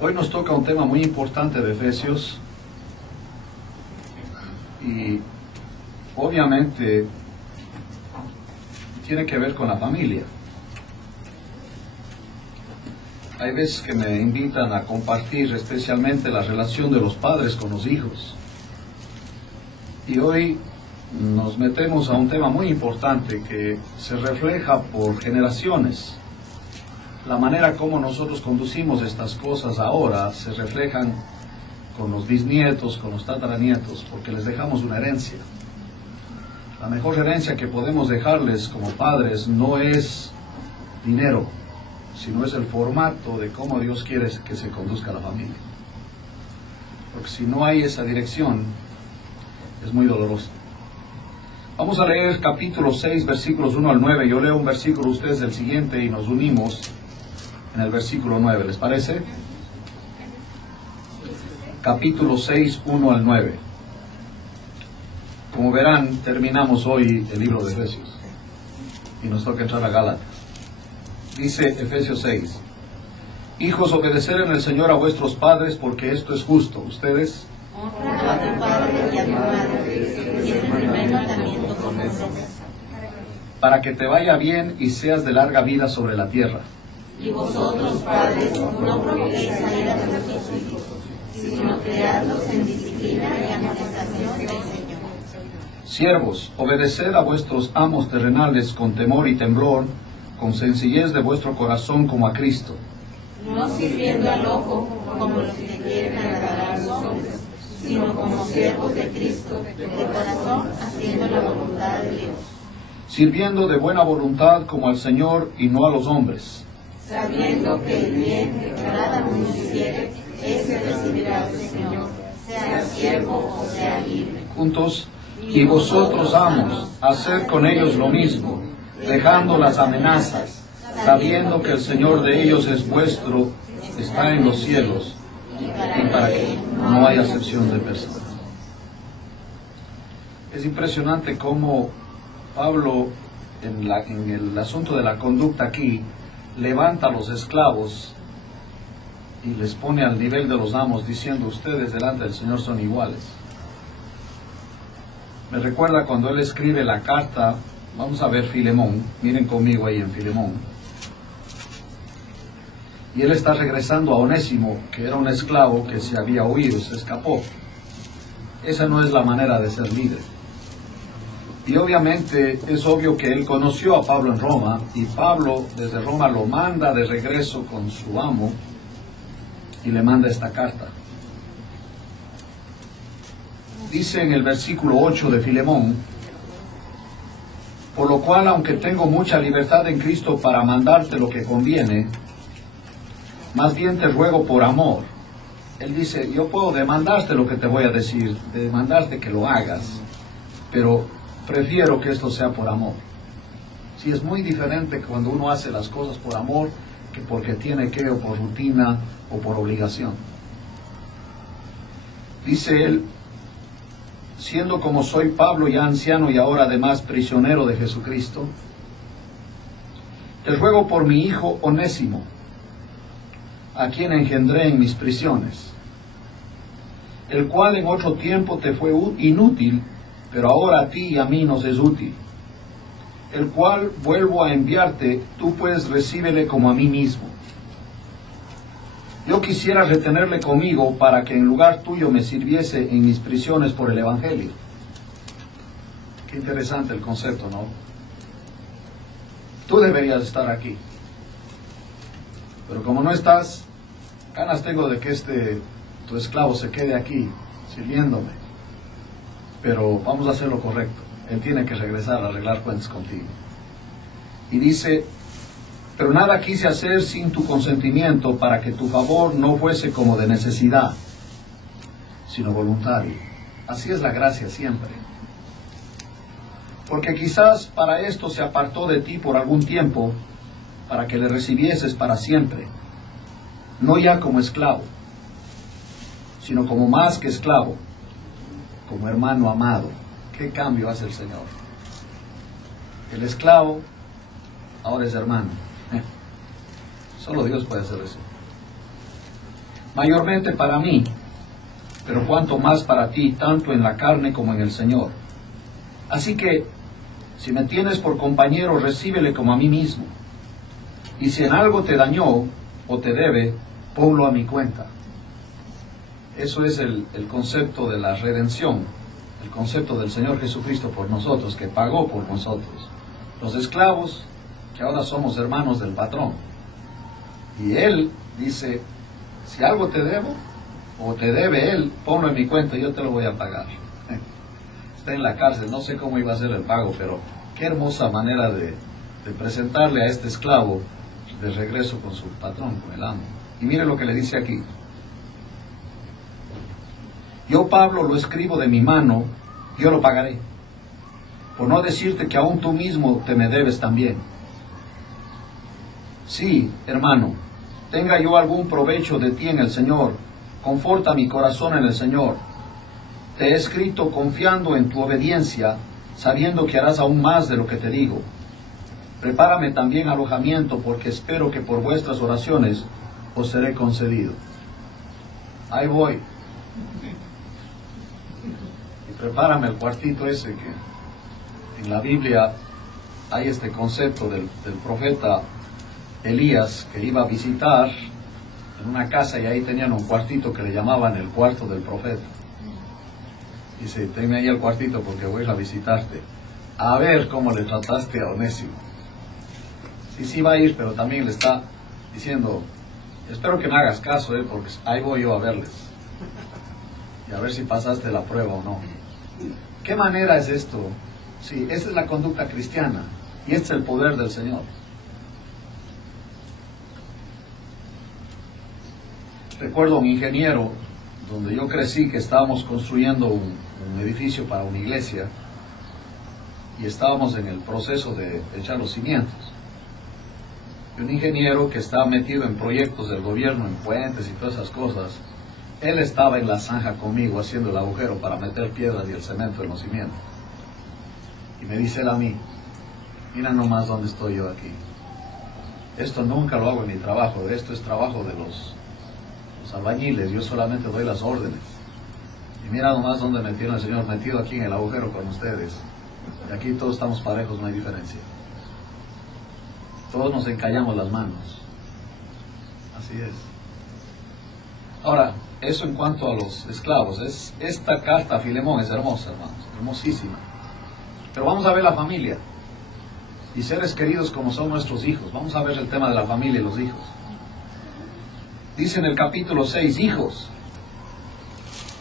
Hoy nos toca un tema muy importante de Efesios y obviamente tiene que ver con la familia. Hay veces que me invitan a compartir especialmente la relación de los padres con los hijos. Y hoy nos metemos a un tema muy importante que se refleja por generaciones. La manera como nosotros conducimos estas cosas ahora se reflejan con los bisnietos, con los tataranietos, porque les dejamos una herencia. La mejor herencia que podemos dejarles como padres no es dinero, sino es el formato de cómo Dios quiere que se conduzca la familia. Porque si no hay esa dirección, es muy doloroso. Vamos a leer capítulo 6, versículos 1 al 9. Yo leo un versículo, ustedes el siguiente, y nos unimos en el versículo 9. ¿Les parece? Capítulo 6, 1 al 9. Como verán, terminamos hoy el libro de Efesios y nos toca entrar a Gálatas. Dice Efesios 6: Hijos, obedeced en el Señor a vuestros padres, porque esto es justo. Ustedes, honra a tu padre y a tu madre, y es el primer mandamiento con promesa, para que te vaya bien y seas de larga vida sobre la tierra. Y vosotros, padres, no provoquéis a ira a vuestros hijos, sino criadlos en disciplina y amonestación del Señor. Siervos, obedeced a vuestros amos terrenales con temor y temblor, con sencillez de vuestro corazón como a Cristo, No sirviendo al ojo como los que quieren agradar a los hombres, sino como siervos de Cristo, de corazón haciendo la voluntad de Dios, sirviendo de buena voluntad como al Señor y no a los hombres, sabiendo que el bien que cada uno hiciere, ese recibirá del Señor, sea siervo o sea libre. juntos. Y vosotros, amos, haced con ellos lo mismo, dejando las amenazas, sabiendo que el Señor de ellos es vuestro, está en los cielos, y para que no haya acepción de personas. Es impresionante cómo Pablo, en el asunto de la conducta aquí, levanta a los esclavos y les pone al nivel de los amos, diciendo: ustedes delante del Señor son iguales. Me recuerda cuando él escribe la carta, vamos a ver Filemón, miren conmigo ahí en Filemón. Y él está regresando a Onésimo, que era un esclavo que se había huido, se escapó. Esa no es la manera de ser líder. Y obviamente es obvio que él conoció a Pablo en Roma, y Pablo desde Roma lo manda de regreso con su amo, y le manda esta carta. Dice en el versículo 8 de Filemón: por lo cual, aunque tengo mucha libertad en Cristo para mandarte lo que conviene, más bien te ruego por amor. Él dice: yo puedo demandarte lo que te voy a decir, demandarte que lo hagas, pero prefiero que esto sea por amor. Sí, es muy diferente cuando uno hace las cosas por amor que porque tiene que, o por rutina, o por obligación. Dice él: siendo como soy Pablo, ya anciano y ahora además prisionero de Jesucristo, te ruego por mi hijo Onésimo, a quien engendré en mis prisiones, el cual en otro tiempo te fue inútil, pero ahora a ti y a mí nos es útil, el cual vuelvo a enviarte, tú pues recíbele como a mí mismo. Yo quisiera retenerle conmigo para que en lugar tuyo me sirviese en mis prisiones por el Evangelio. Qué interesante el concepto, ¿no? Tú deberías estar aquí. Pero como no estás, ganas tengo de que tu esclavo se quede aquí, sirviéndome. Pero vamos a hacer lo correcto. Él tiene que regresar a arreglar cuentas contigo. Y dice: pero nada quise hacer sin tu consentimiento, para que tu favor no fuese como de necesidad, sino voluntario. Así es la gracia siempre. Porque quizás para esto se apartó de ti por algún tiempo, para que le recibieses para siempre, no ya como esclavo, sino como más que esclavo, como hermano amado. ¿Qué cambio hace el Señor? El esclavo ahora es hermano. Solo Dios puede hacer eso. mayormente para mí, pero cuanto más para ti, tanto en la carne como en el Señor. Así que, si me tienes por compañero, recíbele como a mí mismo. Y si en algo te dañó o te debe, ponlo a mi cuenta. Eso es el concepto de la redención, el concepto del Señor Jesucristo por nosotros, que pagó por nosotros. Los esclavos, que ahora somos hermanos del patrón. Y Él dice, si algo te debo, o te debe Él, ponlo en mi cuenta, yo te lo voy a pagar. Está en la cárcel, no sé cómo iba a ser el pago, pero qué hermosa manera de presentarle a este esclavo de regreso con su patrón, con el amo. Y mire lo que le dice aquí. Yo, Pablo, lo escribo de mi mano, yo lo pagaré. Por no decirte que aún tú mismo te me debes también. Sí, hermano, tenga yo algún provecho de ti en el Señor, conforta mi corazón en el Señor. Te he escrito confiando en tu obediencia, sabiendo que harás aún más de lo que te digo. Prepárame también alojamiento, porque espero que por vuestras oraciones os seré concedido. Ahí voy. Y prepárame el cuartito ese, que en la Biblia hay este concepto del profeta Elías, que iba a visitar en una casa y ahí tenían un cuartito que le llamaban el cuarto del profeta. Dice, tenme ahí el cuartito porque voy a ir a visitarte. A ver cómo le trataste a Onésimo. Sí va a ir, pero también le está diciendo, espero que me hagas caso, porque ahí voy yo a verles. Y a ver si pasaste la prueba o no. ¿Qué manera es esto? Sí, esa es la conducta cristiana. Y este es el poder del Señor. Recuerdo un ingeniero donde yo crecí, que estábamos construyendo un edificio para una iglesia y estábamos en el proceso de echar los cimientos. Y un ingeniero que estaba metido en proyectos del gobierno, en puentes y todas esas cosas, él estaba en la zanja conmigo haciendo el agujero para meter piedras y el cemento en los cimientos. Y me dice él a mí, mira nomás dónde estoy yo aquí. Esto nunca lo hago en mi trabajo, esto es trabajo de los albañiles, yo solamente doy las órdenes. Y mira nomás dónde me tiene el Señor, metido aquí en el agujero con ustedes. Y aquí todos estamos parejos, no hay diferencia. Todos nos encallamos las manos. Así es. Ahora, eso en cuanto a los esclavos. Esta carta a Filemón es hermosa, hermanos, hermosísima. Pero vamos a ver la familia. Y seres queridos como son nuestros hijos. Vamos a ver el tema de la familia y los hijos. Dice en el capítulo 6, hijos,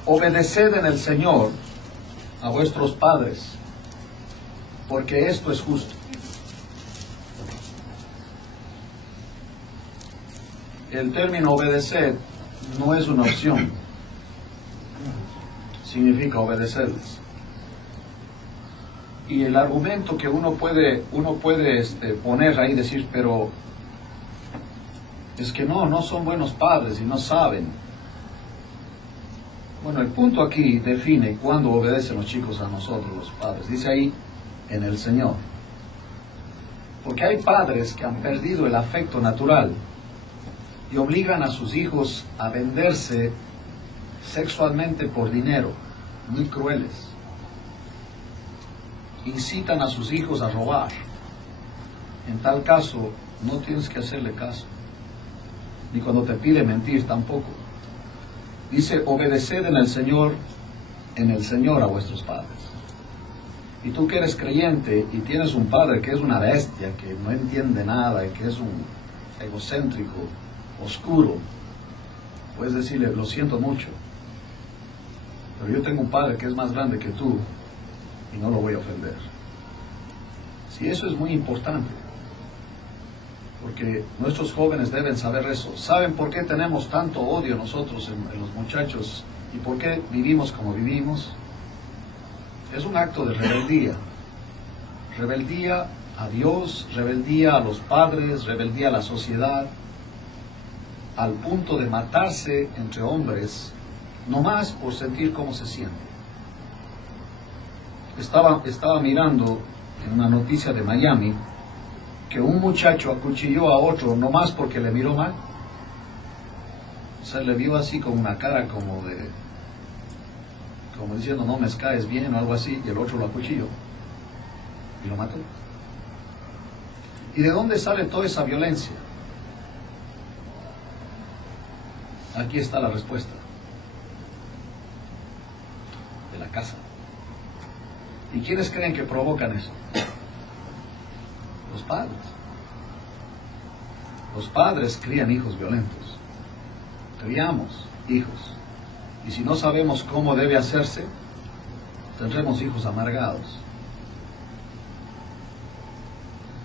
obedeced en el Señor a vuestros padres, porque esto es justo. El término obedecer no es una opción, significa obedecerles. Y el argumento que uno puede poner ahí, decir, pero es que no son buenos padres y no saben. Bueno, el punto aquí define cuándo obedecen los chicos a nosotros, los padres. Dice ahí, en el Señor. Porque hay padres que han perdido el afecto natural y obligan a sus hijos a venderse sexualmente por dinero, muy crueles. Incitan a sus hijos a robar. En tal caso, no tienes que hacerle caso. Ni cuando te pide mentir tampoco. Dice, obedeced en el Señor a vuestros padres. Y tú que eres creyente y tienes un padre que es una bestia, que no entiende nada, y que es un egocéntrico, oscuro, puedes decirle, lo siento mucho, pero yo tengo un padre que es más grande que tú y no lo voy a ofender. Sí, eso es muy importante. Porque nuestros jóvenes deben saber eso. ¿Saben por qué tenemos tanto odio nosotros en los muchachos? ¿Y por qué vivimos como vivimos? Es un acto de rebeldía. Rebeldía a Dios, rebeldía a los padres, rebeldía a la sociedad, al punto de matarse entre hombres, nomás por sentir cómo se siente. Estaba mirando en una noticia de Miami, que un muchacho acuchilló a otro nomás porque le miró mal. Se le vio así con una cara como diciendo, no me caes bien o algo así, y el otro lo acuchilló y lo mató. ¿Y de dónde sale toda esa violencia? Aquí está la respuesta. De la casa. ¿Y quiénes creen que provocan eso? Los padres. Los padres crían hijos violentos. Criamos hijos. Y si no sabemos cómo debe hacerse, tendremos hijos amargados.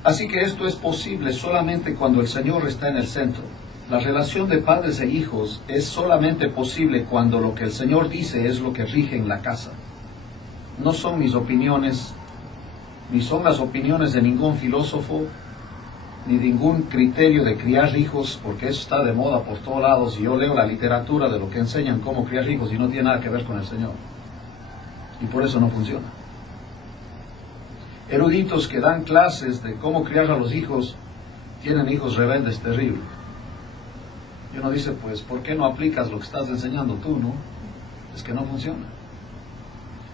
Así que esto es posible solamente cuando el Señor está en el centro. La relación de padres e hijos es solamente posible cuando lo que el Señor dice es lo que rige en la casa. No son mis opiniones, ni son las opiniones de ningún filósofo, ni ningún criterio de criar hijos, porque eso está de moda por todos lados, y yo leo la literatura de lo que enseñan cómo criar hijos y no tiene nada que ver con el Señor. Y por eso no funciona. Eruditos que dan clases de cómo criar a los hijos, tienen hijos rebeldes terribles. Y uno dice, pues, ¿por qué no aplicas lo que estás enseñando tú, no? Es que no funciona.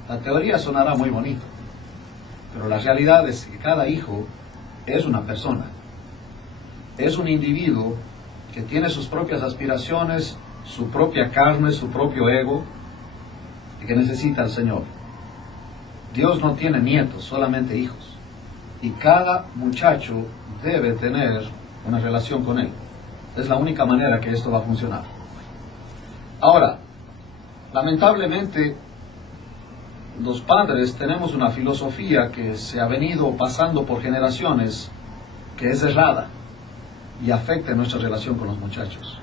La teoría sonará muy bonito, pero la realidad es que cada hijo es una persona. Es un individuo que tiene sus propias aspiraciones, su propia carne, su propio ego, y que necesita al Señor. Dios no tiene nietos, solamente hijos. Y cada muchacho debe tener una relación con Él. Es la única manera que esto va a funcionar. Ahora, lamentablemente, los padres tenemos una filosofía que se ha venido pasando por generaciones, que es errada y afecta nuestra relación con los muchachos.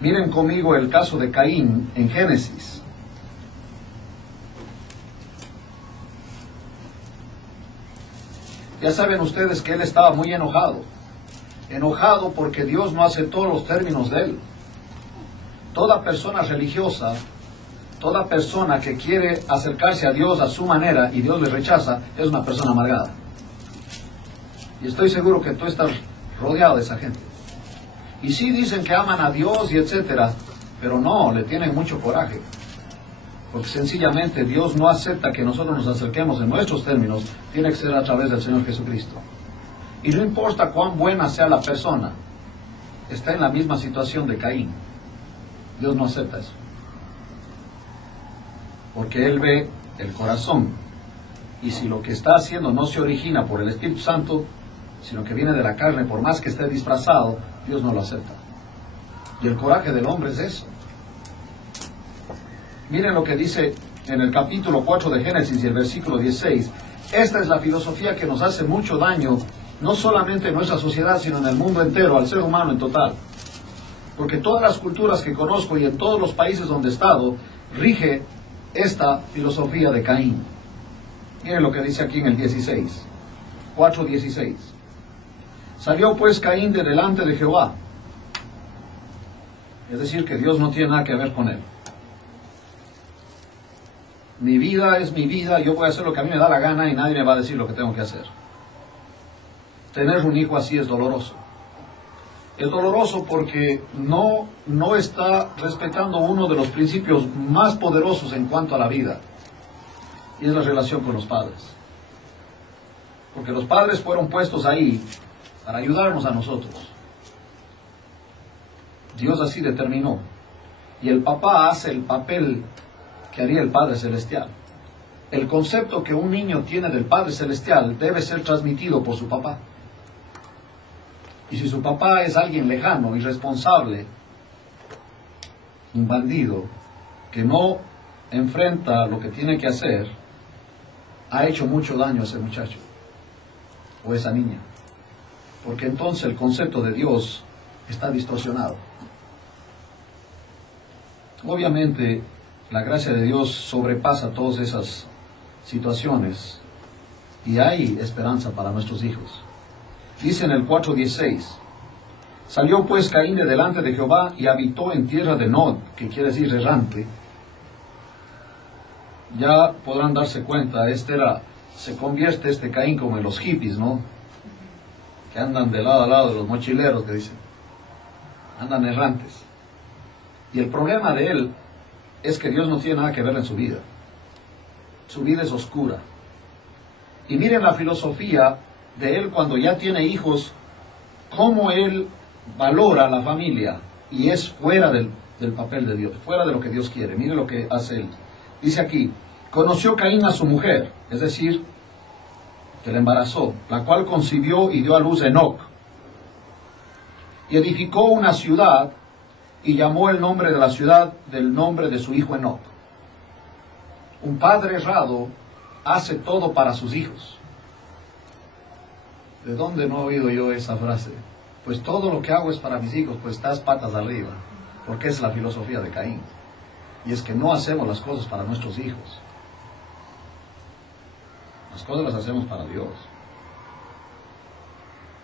Miren conmigo el caso de Caín en Génesis. Ya saben ustedes que él estaba muy enojado porque Dios no aceptó los términos de él. Toda persona religiosa, toda persona que quiere acercarse a Dios a su manera y Dios le rechaza, es una persona amargada. Y estoy seguro que tú estás rodeado de esa gente. Y sí dicen que aman a Dios y etcétera, pero no, le tienen mucho coraje. Porque sencillamente Dios no acepta que nosotros nos acerquemos en nuestros términos, tiene que ser a través del Señor Jesucristo. Y no importa cuán buena sea la persona, está en la misma situación de Caín. Dios no acepta eso. Porque Él ve el corazón. Y si lo que está haciendo no se origina por el Espíritu Santo, sino que viene de la carne, por más que esté disfrazado, Dios no lo acepta. Y el coraje del hombre es eso. Miren lo que dice en el capítulo 4 de Génesis y el versículo 16. Esta es la filosofía que nos hace mucho daño, no solamente en nuestra sociedad, sino en el mundo entero, al ser humano en total. Porque todas las culturas que conozco y en todos los países donde he estado, rige esta filosofía de Caín. Miren lo que dice aquí en el 16. 4:16. Salió pues Caín de delante de Jehová. Es decir, que Dios no tiene nada que ver con él. Mi vida es mi vida, yo voy a hacer lo que a mí me da la gana y nadie me va a decir lo que tengo que hacer. Tener un hijo así es doloroso. Es doloroso porque no está respetando uno de los principios más poderosos en cuanto a la vida. Y es la relación con los padres. Porque los padres fueron puestos ahí para ayudarnos a nosotros. Dios así determinó. Y el papá hace el papel que haría el Padre Celestial. El concepto que un niño tiene del Padre Celestial debe ser transmitido por su papá. Y si su papá es alguien lejano, irresponsable, un bandido, que no enfrenta lo que tiene que hacer, ha hecho mucho daño a ese muchacho o esa niña. Porque entonces el concepto de Dios está distorsionado. Obviamente, la gracia de Dios sobrepasa todas esas situaciones y hay esperanza para nuestros hijos. Dice en el 4:16, salió pues Caín de delante de Jehová y habitó en tierra de Nod, que quiere decir errante. Ya podrán darse cuenta, se convierte este Caín como en los hippies, ¿no? Que andan de lado a lado, de los mochileros que dicen, andan errantes. Y el problema de él es que Dios no tiene nada que ver en su vida. Su vida es oscura. Y miren la filosofía de él cuando ya tiene hijos, cómo él valora la familia y es fuera del papel de Dios, fuera de lo que Dios quiere. Mire lo que hace él. Dice aquí, conoció Caín a su mujer, es decir, que la embarazó, la cual concibió y dio a luz a Enoc. Y edificó una ciudad y llamó el nombre de la ciudad del nombre de su hijo Enoc. Un padre errado hace todo para sus hijos. ¿De dónde no he oído yo esa frase? Pues todo lo que hago es para mis hijos, pues estás patas arriba, porque es la filosofía de Caín. Y es que no hacemos las cosas para nuestros hijos. Las cosas las hacemos para Dios.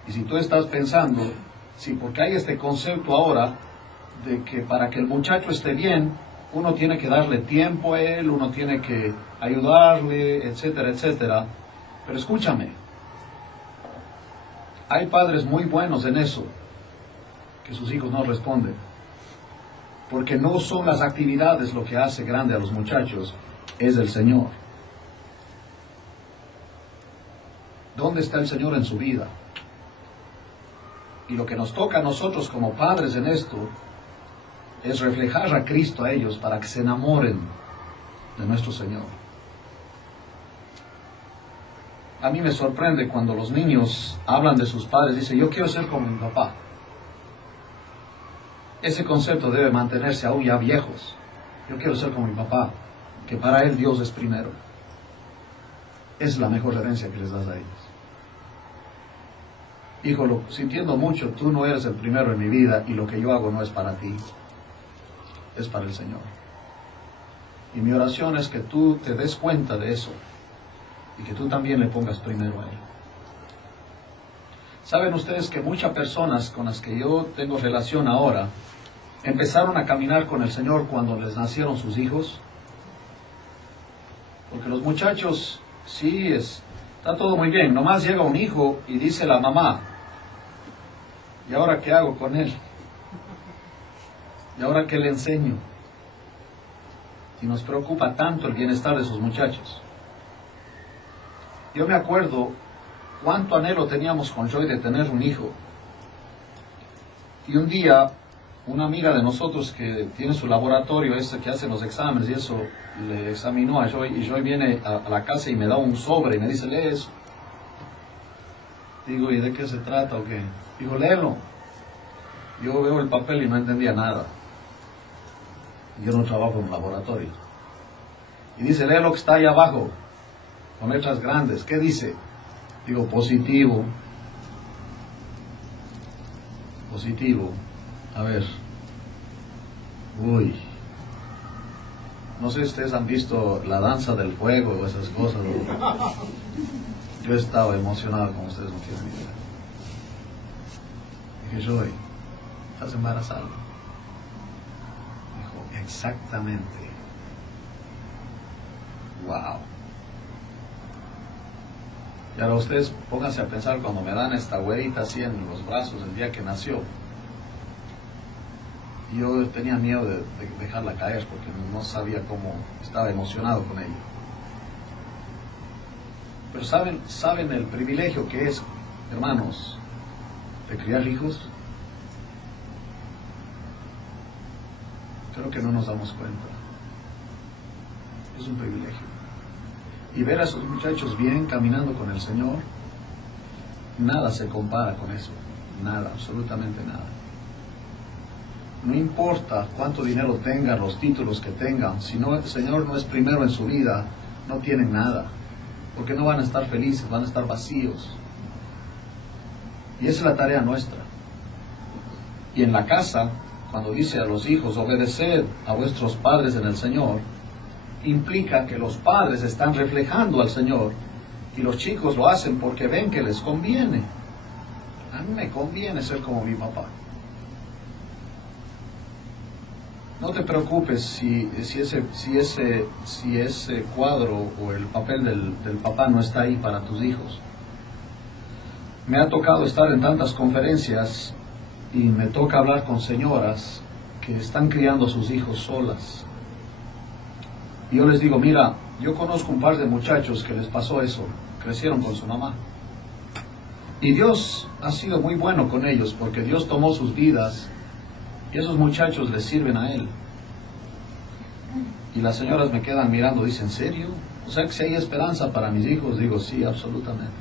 Y si tú estás pensando, sí, porque hay este concepto ahora de que para que el muchacho esté bien, uno tiene que darle tiempo a él, uno tiene que ayudarle, etcétera, etcétera. Pero escúchame, hay padres muy buenos en eso, que sus hijos no responden. Porque no son las actividades lo que hace grande a los muchachos, es el Señor. ¿Dónde está el Señor en su vida? Y lo que nos toca a nosotros como padres en esto es reflejar a Cristo a ellos para que se enamoren de nuestro Señor. A mí me sorprende cuando los niños hablan de sus padres, dicen, yo quiero ser como mi papá. Ese concepto debe mantenerse aún ya viejos. Yo quiero ser como mi papá, que para él Dios es primero. Es la mejor herencia que les das a ellos. Hijo, lo sintiendo mucho, tú no eres el primero en mi vida y lo que yo hago no es para ti, es para el Señor. Y mi oración es que tú te des cuenta de eso y que tú también le pongas primero a Él. Saben ustedes que muchas personas con las que yo tengo relación ahora empezaron a caminar con el Señor cuando les nacieron sus hijos. Porque los muchachos, sí, está todo muy bien, nomás llega un hijo y dice la mamá, ¿y ahora qué hago con él? ¿Y ahora qué le enseño? Y nos preocupa tanto el bienestar de sus muchachos. Yo me acuerdo cuánto anhelo teníamos con Joy de tener un hijo. Y un día, una amiga de nosotros que tiene su laboratorio, que hace los exámenes y eso, le examinó a Joy, y Joy viene a la casa y me da un sobre y me dice, lee eso. Digo, ¿y de qué se trata o qué? Digo, léelo. Yo veo el papel y no entendía nada. Yo no trabajo en un laboratorio. Y dice, lee lo que está ahí abajo, con letras grandes. ¿Qué dice? Digo, positivo. Positivo. A ver. Uy. No sé si ustedes han visto La Danza del Fuego o esas cosas. Yo estaba emocionado como ustedes no tienen idea. Dije, Joy, ¿estás embarazado? Dijo, exactamente. Wow. Y ahora ustedes pónganse a pensar cuando me dan esta huevita así en los brazos el día que nació. Yo tenía miedo de dejarla caer porque no sabía cómo, estaba emocionado con ella. Pero ¿saben el privilegio que es, hermanos, de criar hijos? Creo que no nos damos cuenta. Es un privilegio. Y ver a esos muchachos bien caminando con el Señor, nada se compara con eso. Nada, absolutamente nada. No importa cuánto dinero tengan, los títulos que tengan, si no, el Señor no es primero en su vida, no tienen nada. Porque no van a estar felices, van a estar vacíos. Y esa es la tarea nuestra. Y en la casa, cuando dice a los hijos, obedeced a vuestros padres en el Señor, implica que los padres están reflejando al Señor y los chicos lo hacen porque ven que les conviene. A mí me conviene ser como mi papá. No te preocupes si ese cuadro o el papel del papá no está ahí para tus hijos. Me ha tocado estar en tantas conferencias y me toca hablar con señoras que están criando a sus hijos solas. Y yo les digo, mira, yo conozco un par de muchachos que les pasó eso, crecieron con su mamá. Y Dios ha sido muy bueno con ellos, porque Dios tomó sus vidas y esos muchachos les sirven a Él. Y las señoras me quedan mirando, dicen, ¿en serio? O sea que si hay esperanza para mis hijos, digo, sí, absolutamente.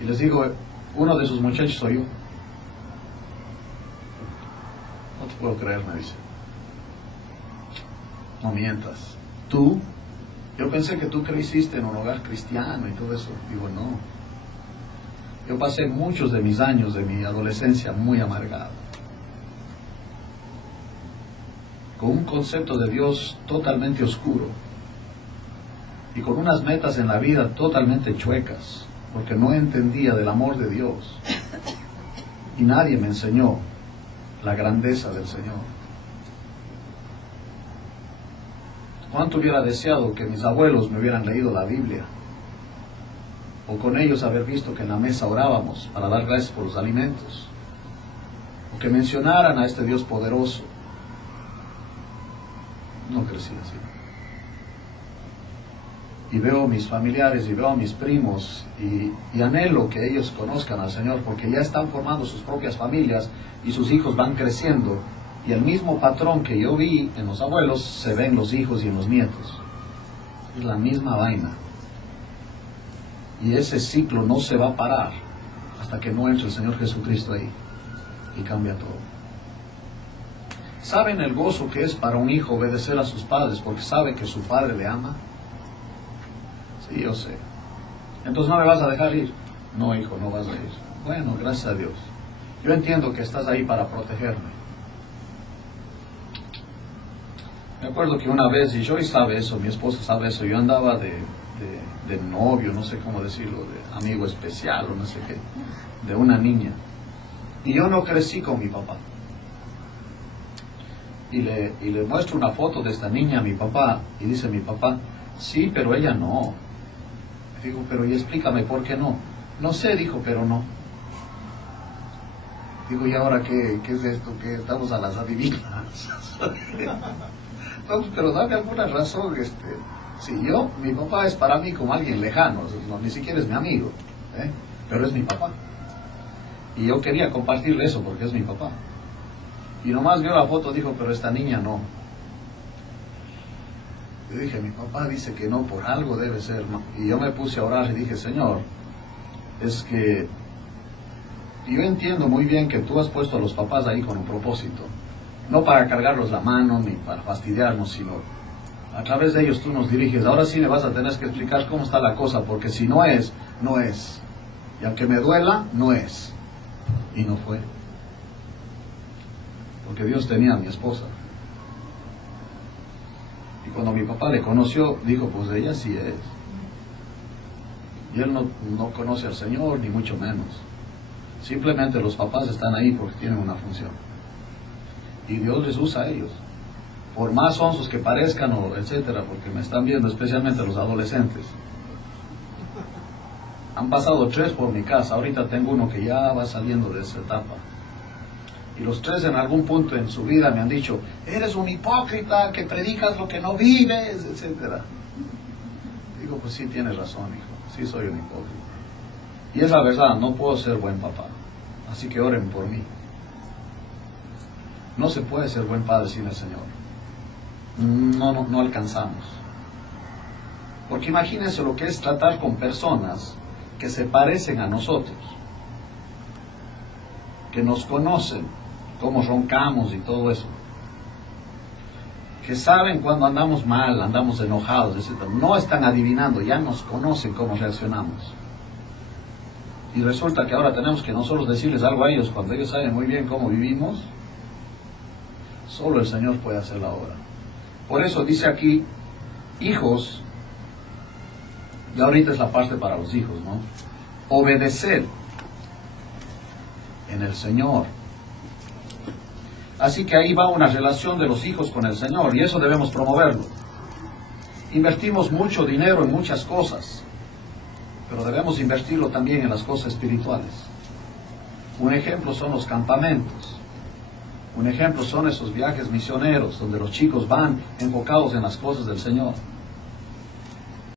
Y les digo, uno de sus muchachos soy yo. No te puedo creer, me dice. No mientas. ¿Tú? Yo pensé que tú creciste en un hogar cristiano y todo eso. Digo, no. Yo pasé muchos de mis años de mi adolescencia muy amargado, con un concepto de Dios totalmente oscuro y con unas metas en la vida totalmente chuecas, porque no entendía del amor de Dios y nadie me enseñó la grandeza del Señor. ¿Cuánto hubiera deseado que mis abuelos me hubieran leído la Biblia? O con ellos haber visto que en la mesa orábamos para dar gracias por los alimentos. O que mencionaran a este Dios poderoso. No crecí así. Y veo a mis familiares y veo a mis primos y anhelo que ellos conozcan al Señor, porque ya están formando sus propias familias y sus hijos van creciendo. Y el mismo patrón que yo vi en los abuelos se ve en los hijos y en los nietos. Es la misma vaina. Y ese ciclo no se va a parar hasta que no entre el Señor Jesucristo ahí y cambia todo. ¿Saben el gozo que es para un hijo obedecer a sus padres porque sabe que su padre le ama? Sí, yo sé. Entonces no me vas a dejar ir. No, hijo, no vas a ir. Bueno, gracias a Dios. Yo entiendo que estás ahí para protegerme. Me acuerdo que una vez, y Joy sabe eso, mi esposa sabe eso, yo andaba de novio, no sé cómo decirlo, de amigo especial o no sé qué, de una niña. Y yo no crecí con mi papá. Y le muestro una foto de esta niña a mi papá, y dice mi papá, sí, pero ella no. Digo, pero y explícame por qué no. No sé, dijo, pero no. Digo, ¿y ahora qué es esto? ¿Que estamos a las adivinas? No, pero dame alguna razón, Sí, mi papá es para mí como alguien lejano, no, ni siquiera es mi amigo, pero es mi papá. Y yo quería compartirle eso porque es mi papá. Y nomás vio la foto, dijo, pero esta niña no. Yo dije, mi papá dice que no, por algo debe ser, ¿no? Y yo me puse a orar y dije, Señor, es que yo entiendo muy bien que tú has puesto a los papás ahí con un propósito. No para cargarlos la mano ni para fastidiarnos, sino a través de ellos tú nos diriges. Ahora sí me vas a tener que explicar cómo está la cosa, porque si no es, no es. Y aunque me duela, no es. Y no fue. Porque Dios tenía a mi esposa. Y cuando mi papá le conoció, dijo, pues ella sí es. Y él no conoce al Señor, ni mucho menos. Simplemente los papás están ahí porque tienen una función. Y Dios les usa a ellos. Por más onzos que parezcan, o etcétera, porque me están viendo especialmente los adolescentes. Han pasado 3 por mi casa, ahorita tengo uno que ya va saliendo de esa etapa. Y los 3 en algún punto en su vida me han dicho, eres un hipócrita, que predicas lo que no vives, etcétera. Digo, pues sí, tienes razón, hijo, sí soy un hipócrita. Y es la verdad, no puedo ser buen papá, así que oren por mí. No se puede ser buen padre sin el Señor. No alcanzamos. Porque imagínense lo que es tratar con personas que se parecen a nosotros, que nos conocen, cómo roncamos y todo eso, que saben cuando andamos mal, andamos enojados, etc. No están adivinando, ya nos conocen cómo reaccionamos. Y resulta que ahora tenemos que nosotros decirles algo a ellos cuando ellos saben muy bien cómo vivimos. Solo el Señor puede hacer la obra. Por eso dice aquí, hijos, y ahorita es la parte para los hijos, ¿no? Obedecer en el Señor. Así que ahí va una relación de los hijos con el Señor, y eso debemos promoverlo. Invertimos mucho dinero en muchas cosas, pero debemos invertirlo también en las cosas espirituales. Un ejemplo son los campamentos. Un ejemplo son esos viajes misioneros donde los chicos van enfocados en las cosas del Señor.